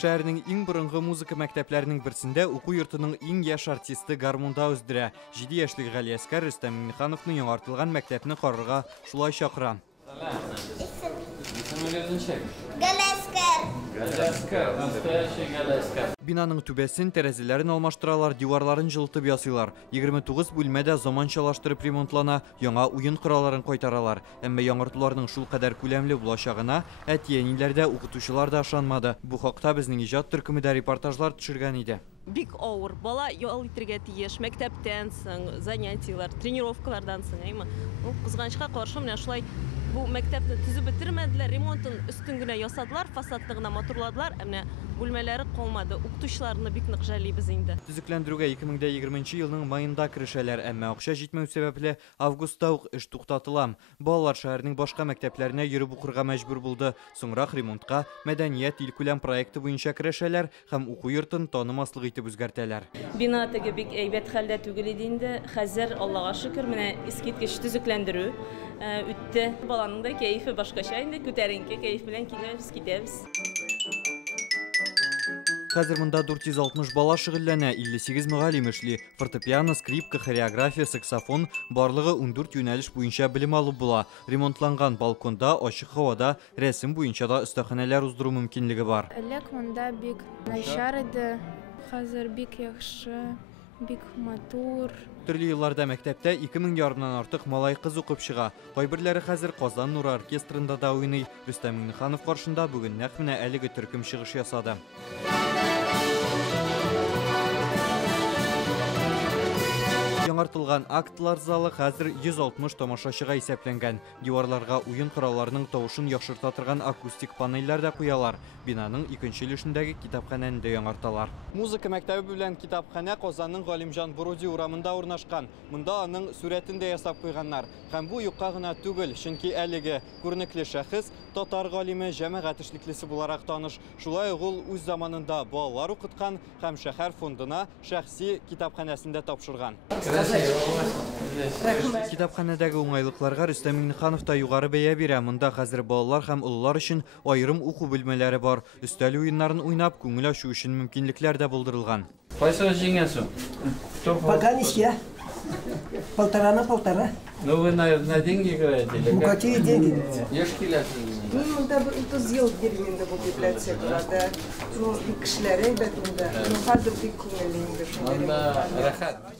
Шәһәрнең иң борынгы музыка мәктәпләренең берсендә уку йортының иң яшь артисты гармунда үздерә. 7 яшьлек Галиәскәр Рөстәм Миңнехановны яңартылган мәктәпне карарга шулай чакыра. Бинаның түбәсен, тәрәзәләрен алмаштыралар, диварларын җылытып ясыйлар. 29 бүлмәдә заманчалаштырып ремонтлана, яңа уен коралларын кайтаралар. Әмма яңартуларның шул кадәр күләмле булачагына әти-әниләрдә, укытучылар да ышанмады. Бу хакта безнең иҗат төркемендә репортажлар төшергән иде. Бик авыр, бала ял итәргә тиеш, мәктәптән соң, занятиялар, тренировкалардан соң, кызганычка каршы менә шулай бу мәктәпне төзеп бетермәделәр, ремонтын өстен генә ясадылар, фасадны гына моторладылар, менә бүлмәләре калмады. Укытучыларны бик нык җәлибез инде. Төзекләндерүгә 2020 елның маенда керешәләр, әмма акча җитмәү сәбәпле августта ук эш туктатыла. Балалар шәһәрнең башка мәктәпләренә йөреп укырга мәҗбүр булды. Соңрак ремонтка мәдәният илкүләм проекты буенча керешәләр һәм уку йортын танымаслык итеп үзгәртәләр. Бина теге бик әйбәт хәлдә түгел иде инде. Хәзер Аллага шөкер, менә искиткеч төзекләндерү үтте. Баланың да кәефе башкача инде, күтәренке кәеф белән китәбез. Хәзер монда 460 бала шөгыльләнә, 58 мөгаллим эшли. Фортепиано, скрипка, хореография, саксофон барлыгы 14 юнәлеш буенча белем алып була. Ремонтланган балконда, ачык һавада, рәсем буенча да остаханәләр уздыру мөмкинлеге бар. Элек монда бик начар иде, хәзер бик яхшы, бик матур. Төрле елларда мәктәптә 2000 ярымнан артык малай кыз укып чыга. Кайберләре хәзер Казан Нуры оркестрында да уйный. Рөстәм Миңнеханов каршында бүген нәкъ менә әлеге төркем чыгыш ясады. Яңартылган актлар залы хәзер 160 тамашачыга исәпләнгән. Диварларга уен коралларының тавышын яхшырта торган акустик панельләр дә куялар. Бинаның икенче өлешендәге китапханәне дә яңарталар. Музыка мәктәбе белән китапханә Казанның Галимҗан Буруди урамында урнашкан. Монда аның сурәтен дә ясап куйганнар. Һәм бу юкка гына түгел, чөнки әлеге күренекле шәхес татар галиме, җәмәгать эшлеклесе буларак таныш. Шулай ул үз заманында балалар укыткан һәм шәһәр фондына шәхси китапханәсендә тапшырган. Китапханәдәге уңайлыкларга Рөстәм Миңнеханов та югары бәя бирә. Монда хәзер балалар һәм олылар өчен аерым уку бүлмәләре бар. Өстәл уеннарын уйнап, күңел ачу өчен мөмкинлекләр дә булдырылган. Кайсы җиңәсең? Пока ничья. Полтора на полтора. Ну вы на деньги играете? Ну какие деньги? Ну да 30 ел биргәндә бу библиотекаларда. Ну кешеләр әйбәт монда. Ну хәзер бик күңелле инде.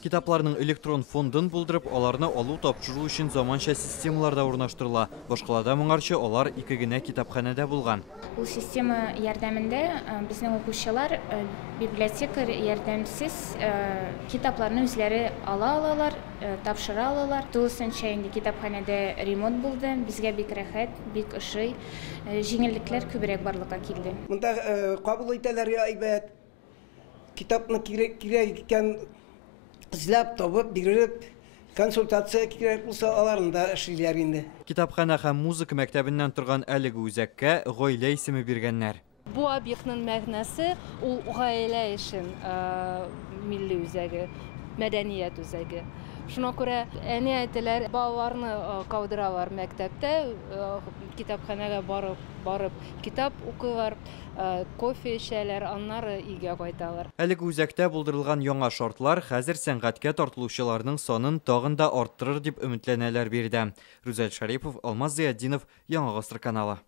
Китапларның электрон фондын булдырып, аларны алу тапшыру өчен заманча системаларда урнаштырыла. Башкалада моңарчы алар 2 генә китапханәдә булган. Бу система ярдәмендә безнең укучылар библиотека ярдәмсез китапларны үзләре алалар, тапшыра алалар. Тулысынча инде китапханәдә ремонт булды. Безгә бик рәхәт, бик ошый, җиңеллекләр күбрәк барлыкка килде. Монда кабул итәләр әйбәт. Китапны кирәк икән эзләп табып биреп, консультация кирәк булса аларында эшлиләр инде. Китапханә һәм музыка мәктәбеннән торган әлеге үзәккә гаилә исеме биргәннәр. Бу объектның мәгънәсе ул гаилә өчен милли үзәге, мәдәният үзәге. Шуңа күрә әни әйтәләр, балаларны калдыралар мәктәптә, китапханәгә барып китап укыйлар, кофе эчәләр, аннары өйгә кайталар. Әлеге үзәктә булдырылган яңа шартлар хәзер сәнгатькә тартылучыларның санын тагын да арттырыр дип өметләнәләр биредә. Рүзәл Шарипов, Алмаз Зиятдинов, Яңа Гасыр каналы.